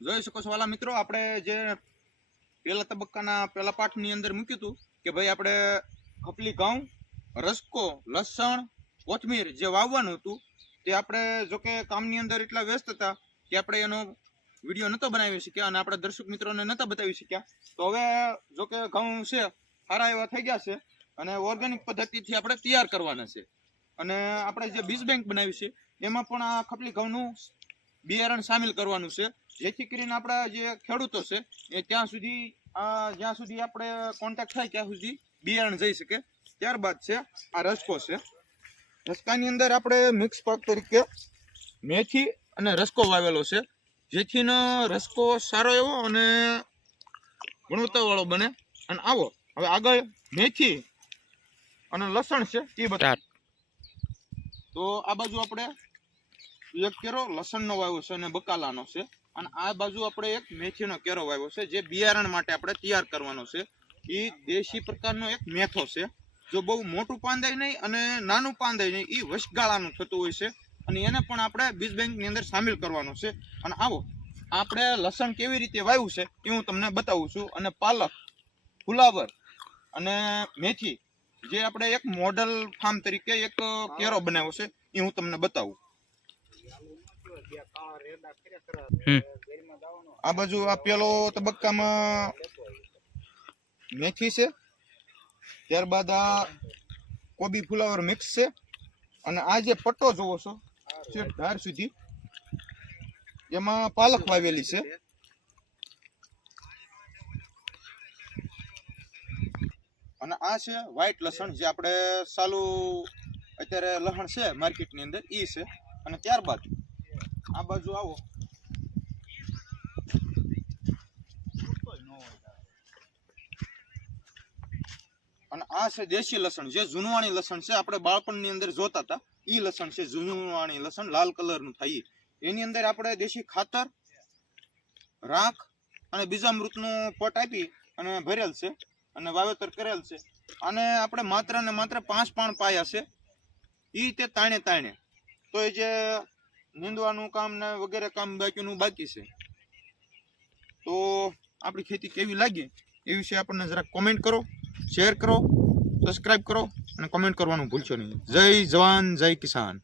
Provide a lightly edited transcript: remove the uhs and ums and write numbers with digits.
જોઈ શકો છો વાલા મિત્રો, આપણે જે પહેલા તબક્કાના પહેલા પાઠની અંદર મૂક્યું હતું કે ભાઈ આપણે ખપલી ઘઉં, રસકો, લસણ, કોથમીર જે વાવવાનું હતું તે આપણે જોકે કામની અંદર એટલા વ્યસ્ત હતા કે આપણે એનો વિડીયો નહોતો બનાવી શક્યા અને આપણે દર્શક મિત્રોને નહોતા બતાવી શક્યા. તો હવે જોકે ઘઉં છે સારા એવા થઈ ગયા છે અને ઓર્ગેનિક પદ્ધતિથી આપણે તૈયાર કરવાના છે. અને આપણે જે બીજ બેંક બનાવી છે એમાં પણ આ ખપલી ઘઉંનું બિયારણ સામેલ કરવાનું છે, જેથી કરીને આપણા જે ખેડૂતો છે એ જ્યાં સુધી આપણે કોન્ટેક્ટ થાય ત્યાં સુધી બિયારણ જઈ શકે. ત્યારબાદ છે આ રસકો છે. રસકાની અંદર આપણે મિક્સ પાક તરીકે મેથી અને રસકો વાવેલો છે, જેથી રસકો સારો એવો અને ગુણવત્તાવાળો બને. અને આવો હવે આગળ મેથી અને લસણ છે એ બતા. તો આ બાજુ આપણે એક કેરો લસણનો વાવ્યો છે અને બકાલાનો છે, અને આ બાજુ આપણે એક મેથીનો કેરો વાવ્યો છે જે બિયારણ માટે આપણે તૈયાર કરવાનો છે. એ દેશી પ્રકારનો એક મેથો છે, જો બહુ મોટું પાંદાય નહીં અને નાનું પાંદાય નહીં, એ વચગાળાનું થતું હોય છે, અને એને પણ આપણે બીજ બેંકની અંદર સામેલ કરવાનો છે. અને આવો આપણે લસણ કેવી રીતે વાવ્યું છે એ હું તમને બતાવું છું. અને પાલક, ફુલાવર અને મેથી જે આપણે એક મોડલ ફાર્મ તરીકે એક કેરો બનાવ્યો છે એ હું તમને બતાવું. આ બાજુ આ પેલો તબક્કામાં મેથી છે, ત્યારબાદ આ કોબી ફુલાવર મિક્સ છે, અને આ જે પટ્ટો જોવો છો છે ધાર સુધી એમાં પાલક વાવેલી છે. અને આ છે વ્હાઈટ લસણ જે આપણે સાલું અત્યારે લસણ છે માર્કેટની અંદર એ છે. અને ત્યારબાદ આ બાજુ આવો અને આ છે દેશી લસણ જે જૂનવાણી લસણ છે, આપણે બાળપણની અંદર જોતા હતા એ લસણ છે. જૂનવાણી લસણ લાલ કલરનું થાય, એની અંદર આપણે દેશી ખાતર, રાખ અને બીજામૃતનું પટ આપી અને ભરેલ છે અને વાવેતર કરેલ છે. અને આપણે માત્ર ને માત્ર 5 પાણ પાયા છે એ તે તાણે. તો એ જે નીંદવાનું કામ ને વગેરે કામ બાકી છે. તો આપણી ખેતી કેવી લાગી એ વિશે આપણને જરાક કોમેન્ટ કરો, શેર કરો, સબસ્ક્રાઈબ કરો અને કોમેન્ટ કરવાનું ભૂલશો નહીં. જય જવાન, જય કિસાન.